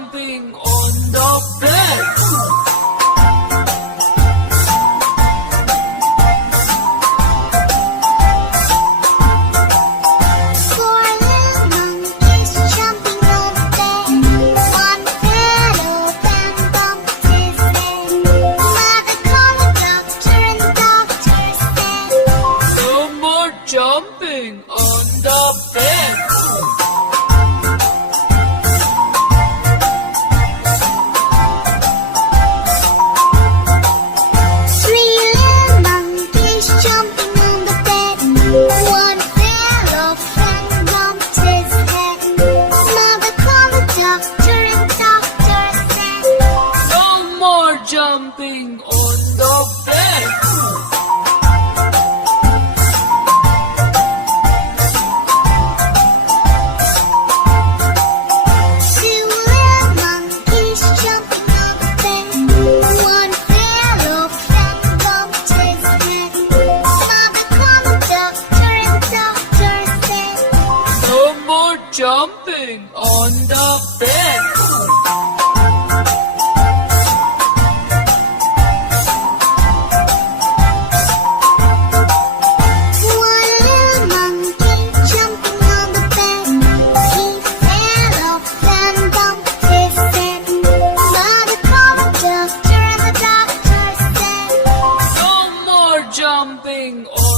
jumping on the bed. Four little monkeys jumping on the bed. One fell off and bumped his head. Mother called the doctor and the doctor said, No more jumping on the bed. Three little monkeys jumping on the bed. One fell off and bumped his head. Mother called the doctor and the doctor said, No more jumping on the bed. Two little monkeys jumping on the bed. One fell off and bumped his head. Mother called the doctor and the doctor said, No more jumping on the bed. One little monkey jumping on the bed. He fell off and bumped his head. Mother called the doctor and the doctor said, No more jumping on